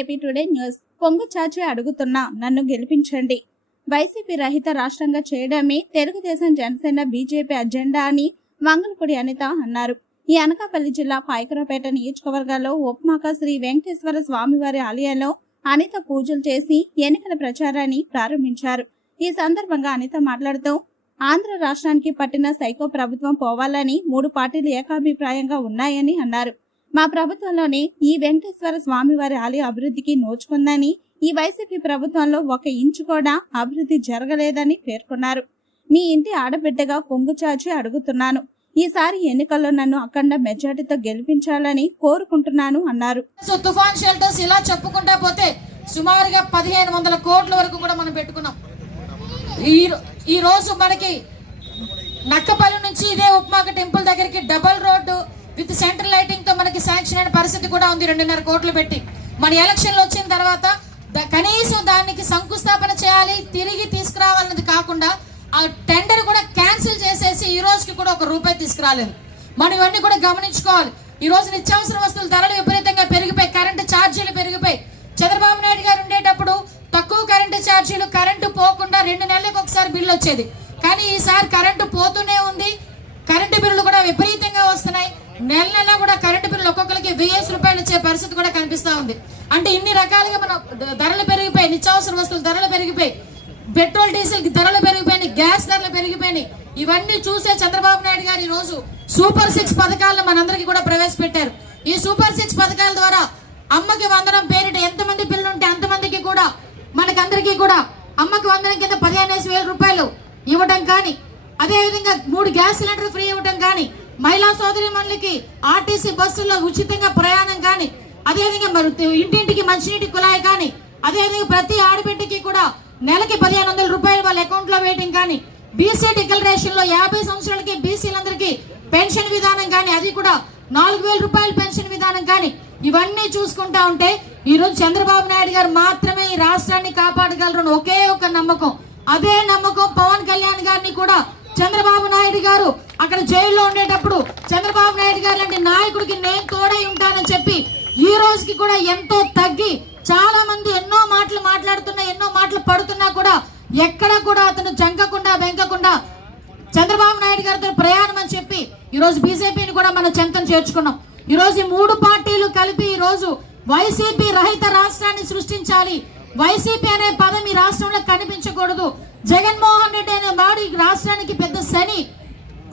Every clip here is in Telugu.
AP today news. పొంగు చాచి అడుగుతున్నా నన్ను గెలిపించండి. వైసీపీ రహిత రాష్ట్రంగా చేయడమే తెలుగుదేశం జనసేన బీజేపీ అజెండా అని మంగళపూడి అనిత అన్నారు. ఈ అనకాపల్లి జిల్లా పాయకరాపేట నియోజకవర్గాల్లో ఉపమాక శ్రీ వెంకటేశ్వర స్వామివారి ఆలయంలో అనిత పూజలు చేసి ఎన్నికల ప్రచారాన్ని ప్రారంభించారు. ఈ సందర్భంగా అనిత మాట్లాడుతూ ఆంధ్ర రాష్ట్రానికి పట్టిన సైకో ప్రభుత్వం పోవాలని మూడు పార్టీలు ఏకాభిప్రాయంగా ఉన్నాయని అన్నారు. మా ప్రభుత్వంలోనే ఈ వెంకటేశ్వర స్వామివారి ఆలయ అభివృద్ధికి నోచుకుందని ఈ వైసీపీ ప్రభుత్వంలో ఒక ఇంచు కూడా అభివృద్ధి జరగలేదని పేర్కొన్నారు. మీ ఇంటి ఆడబిడ్డగా కొంగుచాచి అడుగుతున్నాను. ఈసారి ఎన్నికల్లో నన్ను అఖండ మెజార్టీతో గెలిపించాలని కోరుకుంటున్నాను అన్నారు. సో తుఫాన్ షెల్టర్స్ ఇలా చెప్పుకుంటా పోతే సుమారుగా పదిహేను వందల కోట్ల వరకు కూడా మనం పెట్టుకున్నాం. ఈ ఈ రోజు మనకి నక్కపల్లి నుంచి ఇదే ఉప్మాక టెంపుల్ దగ్గరికి డబల్ రోడ్డు విత్ సెంట్రల్ లైటింగ్తో మనకి శాంక్షన్ అయిన పరిస్థితి కూడా ఉంది. రెండున్నర కోట్లు పెట్టి మన ఎలక్షన్లు వచ్చిన తర్వాత కనీసం దానికి శంకుస్థాపన చేయాలి తిరిగి తీసుకురావాలన్నది కాకుండా ఆ టెండర్ కూడా క్యాన్సిల్ చేసేసి ఈ రోజుకి కూడా ఒక రూపాయి తీసుకురాలేదు. మనం ఇవన్నీ కూడా గమనించుకోవాలి. ఈ రోజు నిత్యావసర వస్తువుల ధరలు విపరీతంగా పెరిగిపోయి కరెంటు ఛార్జీలు పెరిగిపోయి చంద్రబాబు నాయుడు గారు ఉండేటప్పుడు తక్కువ కరెంటు ఛార్జీలు కరెంటు పోకుండా రెండు నెలలకు ఒకసారి బిల్లు వచ్చేది. కానీ ఈసారి కరెంటు పోతూనే ఉంది. కరెంటు బిల్లులు కూడా విపరీతంగా వస్తున్నాయి. నెల నెల కూడా కరెంటు బిల్లు ఒక్కొక్కరికి వెయ్యేసి రూపాయలు ఇచ్చే పరిస్థితి కూడా కనిపిస్తూ ఉంది. అంటే ఇన్ని రకాలుగా మన ధరలు పెరిగిపోయి నిత్యావసర వస్తువులు ధరలు పెరిగిపోయి పెట్రోల్ డీజిల్ ధరలు పెరిగిపోయినాయి గ్యాస్ ధరలు పెరిగిపోయినాయి. ఇవన్నీ చూసే చంద్రబాబు నాయుడు గారు ఈ రోజు సూపర్ సిక్స్ పథకాలను మనందరికీ కూడా ప్రవేశపెట్టారు. ఈ సూపర్ సిక్స్ పథకాల ద్వారా అమ్మకి వందనం పేరిట ఎంతమంది పిల్లలు ఉంటే అంతమందికి కూడా మనకందరికీ కూడా అమ్మకి వందనం కింద పదిహేను వేల రూపాయలు ఇవ్వడం కానీ అదేవిధంగా మూడు గ్యాస్ సిలిండర్ ఫ్రీ ఇవ్వడం కానీ మహిళా సోదరి మనులకి ఆర్టీసీ బస్సుల్లో ఉచితంగా ప్రయాణం కానీ అదేవిధంగా మరి ఇంటింటికి మంచినీటి కుళాయి కానీ అదేవిధంగా ప్రతి ఆడబిడ్డకి కూడా నెలకి పదిహేను వందల రూపాయలు వాళ్ళ అకౌంట్లో కానీ బీసీ డిక్లరేషన్లో యాభై సంవత్సరాలకి బీసీలందరికీ పెన్షన్ విధానం కానీ అది కూడా నాలుగు వేల రూపాయల పెన్షన్ విధానం కానీ ఇవన్నీ చూసుకుంటా ఉంటే ఈరోజు చంద్రబాబు నాయుడు గారు మాత్రమే ఈ రాష్ట్రాన్ని కాపాడగలరు ఒకే ఒక నమ్మకం. అదే నమ్మకం పవన్ కళ్యాణ్ గారిని కూడా చంద్రబాబు నాయుడు గారు అక్కడ జైల్లో ఉండేటప్పుడు చంద్రబాబు నాయుడు గారు లాంటి నాయకుడికి నేను తోడై ఉంటానని చెప్పి ఈ రోజుకి కూడా ఎంతో తగ్గి చాలా మంది ఎన్నో మాటలు మాట్లాడుతున్నా ఎన్నో మాటలు పడుతున్నా కూడా ఎక్కడ కూడా అతను జంకకుండా వెంకకుండా చంద్రబాబు నాయుడు గారితో ప్రయాణం అని చెప్పి ఈరోజు బీజేపీని కూడా మనం చెంతం చేర్చుకున్నాం. ఈరోజు ఈ మూడు పార్టీలు కలిపి ఈరోజు వైసీపీ రహిత రాష్ట్రాన్ని సృష్టించాలి. వైసీపీ అనే పదం ఈ రాష్ట్రంలో కనిపించకూడదు. జగన్మోహన్ రెడ్డి అనే వాడు ఈ రాష్ట్రానికి పెద్ద శని.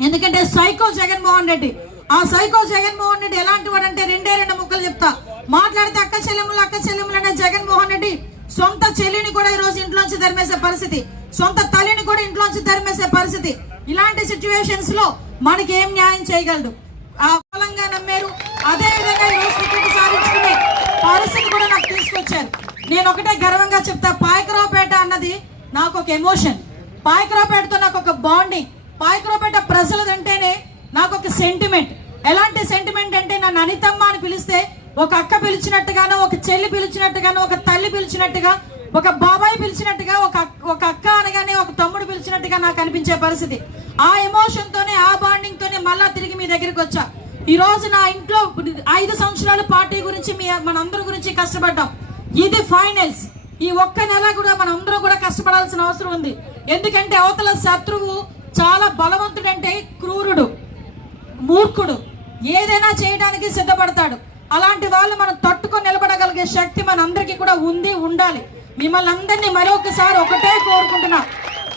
ఎందుకంటే సైకో జగన్మోహన్ రెడ్డి. ఆ సైకో జగన్మోహన్ రెడ్డి ఎలాంటి వాడంటే రెండే రెండు ముక్కలు చెప్తా. మాట్లాడితే అక్క చెల్లెములు అక్క చెల్లెములు అనే జగన్మోహన్ రెడ్డి సొంత చెల్లిని కూడా ఈ రోజు ఇంట్లోంచి ధర్మేసే పరిస్థితి. సొంత తల్లిని కూడా ఇంట్లోంచి ధర్మేసే పరిస్థితి. ఇలాంటి సిచ్యువేషన్స్లో మనకి ఏం న్యాయం చేయగలడు? ఆ బలంగా నమ్మారు. అదే విధంగా ఈ రోజు టికెట్ సాధించుకునే పరిస్థితి కూడా నాకు తీసుకొచ్చారు. నేను ఒకటే గర్వంగా చెప్తా. పాయకరావుపేట అన్నది నాకు ఒక ఎమోషన్ పాయకరావుపేటతో నాకు ఒక బాండింగ్ పాయకరావుపేట ప్రజలదంటేనే నాకు ఒక సెంటిమెంట్ ఎలాంటి సెంటిమెంట్ అంటే నన్ను అనితమ్మ అని పిలిస్తే ఒక అక్క పిలిచినట్టుగానో ఒక చెల్లి పిలిచినట్టుగానో ఒక తల్లి పిలిచినట్టుగా ఒక బాబాయ్ పిలిచినట్టుగా ఒక ఒక అక్క అనగానే ఒక తమ్ముడు పిలిచినట్టుగా నాకు అనిపించే పరిస్థితి. ఆ ఎమోషన్తోనే ఆ బాండింగ్తోనే మళ్ళా తిరిగి మీ దగ్గరికి వచ్చా. ఈ రోజు నా ఇంట్లో ఐదు సంవత్సరాల పార్టీ గురించి మీ మనందరి గురించి కష్టపడ్డాం. ఇది ఫైనల్స్ ఈ ఒక్క నెల కూడా మనందరం కూడా కష్టపడాల్సిన అవసరం ఉంది. ఎందుకంటే అవతల శత్రువు చాలా బలవంతుడంటే క్రూరుడు మూర్ఖుడు. ఏదైనా చేయడానికి సిద్ధపడతాడు. అలాంటి వాళ్ళు మనం తట్టుకొని నిలబడగలిగే శక్తి మనందరికీ కూడా ఉంది ఉండాలి. మిమ్మల్ని అందరినీ మరొకసారి ఒకటే కోరుకుంటున్నా.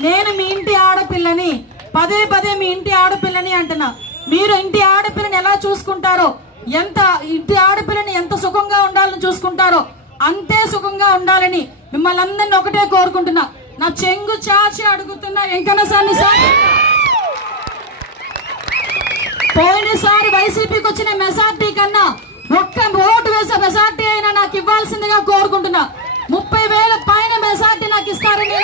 నేను మీ ఇంటి ఆడపిల్లని పదే పదే మీ ఇంటి ఆడపిల్లని అంటున్నా. మీరు ఇంటి ఆడపిల్లని ఎలా చూసుకుంటారో ఎంత ఇంటి ఆడపిల్లని ఎంత సుఖంగా ఉండాలని చూసుకుంటారో అంతే సుఖంగా ఉండాలని మిమ్మల్ని అందరిని ఒకటే కోరుకుంటున్నా. నా చెంగు చాచి అడుగుతున్నా వెంకన్న సార్ని సార్. పోయినసారి వైసీపీకి వచ్చిన మెజార్టీ కన్నా ఒక్క ఓటు వేసే మెజార్టీ అయినా నాకు ఇవ్వాల్సిందిగా కోరుకుంటున్నా. ముప్పై వేల పైన మెజార్టీ నాకు ఇస్తారని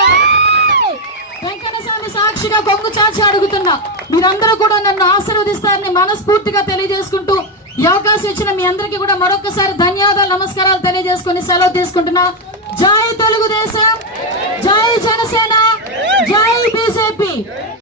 వెంకటస్వామి సాక్షిగా కొంగు చాచి అడుగుతున్నా. మీరందరూ కూడా నన్ను ఆశీర్వదిస్తారని మనస్ఫూర్తిగా తెలియజేసుకుంటూ ఈ అవకాశం ఇచ్చిన మీ అందరికీ కూడా మరొకసారి ధన్యవాదాలు నమస్కారాలు తెలియజేసుకుని సెలవు తీసుకుంటున్నా. జై తెలుగుదేశం జై జనసేన జై బీజేపీ.